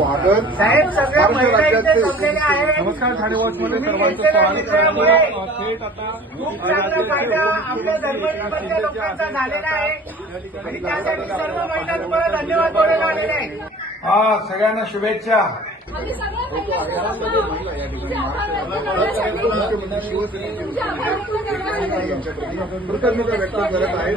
सगळ्या महाराष्ट्र राज्याचे नमस्कार ठाणे तुम्ही सर्वांचं स्वागत करतो. थेट आता हा सगळ्यांना शुभेच्छा. कृतज्ञता व्यक्त करत आहे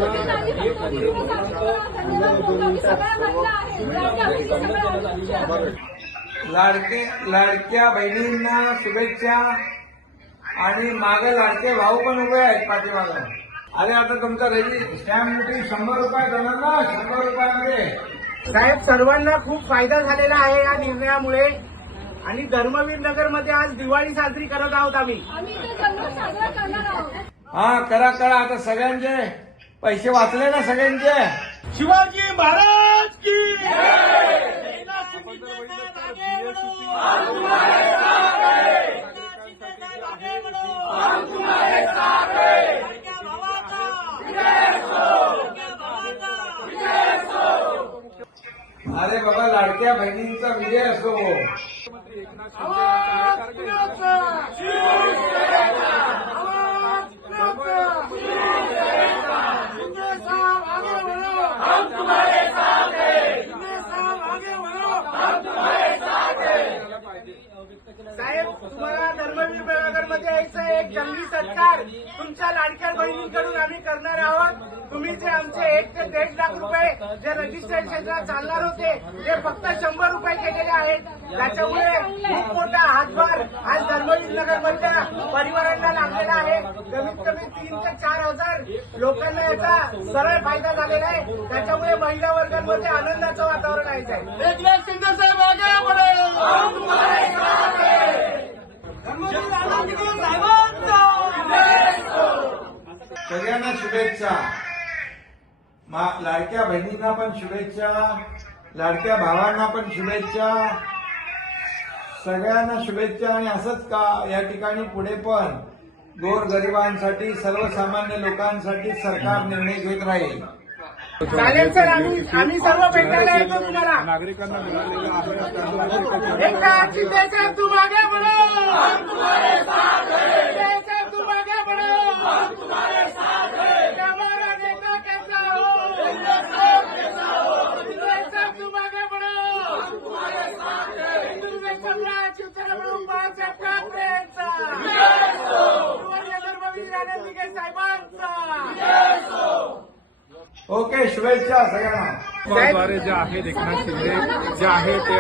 लाडके लाडक्या बहिणींना शुभेच्छा आणि मागे लाडके भाऊ पण उभे आहेत पाठीमागं अरे आता तुमचा रेडी स्टॅम्प ड्युटी शंभर रुपये देणार ना शंभर रुपयामध्ये साहेब सर्वांना खूप फायदा झालेला आहे या निर्णयामुळे आणि धर्मवीर नगरमध्ये आज दिवाळी साजरी करत आहोत आम्ही. आम्ही इथे जल्लोष साजरा करणार आहोत. हा करा करा. आता सगळ्यांचे पैसे वाचले ना सगळ्यांचे. शिवाजी महाराज की अरे बाबा लाडक्या बहिणींचा विजय असो. एकनाथ शिंदे साहेब तुम्हाला धर्मवीरमध्ये यायचं एक जंगी सत्कार तुमच्या लाडक्या बहिणींकडून आम्ही करणार आहोत. तुम्ही जे आमचे एक ते दीड लाख रुपये जे रजिस्ट्रेशन क्षेत्रात चालणार होते ते फक्त शंभर रुपये केलेले आहेत त्याच्यामुळे खूप मोठा हातभार आज धर्मवीर नगर परिवारांना लागलेला आहे. कमीत कमी तीन ते चार हजार लोकांना याचा सरळ फायदा झालेला आहे. त्याच्यामुळे महिला वर्गांमध्ये आनंदाचं वातावरण आहे साहेब एकनाथ शिंदे साहेब आगे सगळ्यांना शुभेच्छा. मा- लाडक्या बहिणींना पण शुभेच्छा. लाडक्या भावांना पण शुभेच्छा. सगळ्यांना शुभेच्छा आणि असंच का या ठिकाणी पुढे पण गोर गरिबांसाठी सर्वसामान्य लोकांसाठी सरकार निर्णय घेत राहील. चालेल सर आम्ही आम्ही सर्व भेटायला येतो तुम्हाला. नागरिकांना मिळालेलं आहे. ओके शुभेच्छा सगळ्यांना. द्वारे जे आहेत एकनाथ शिंदे जे आहे ते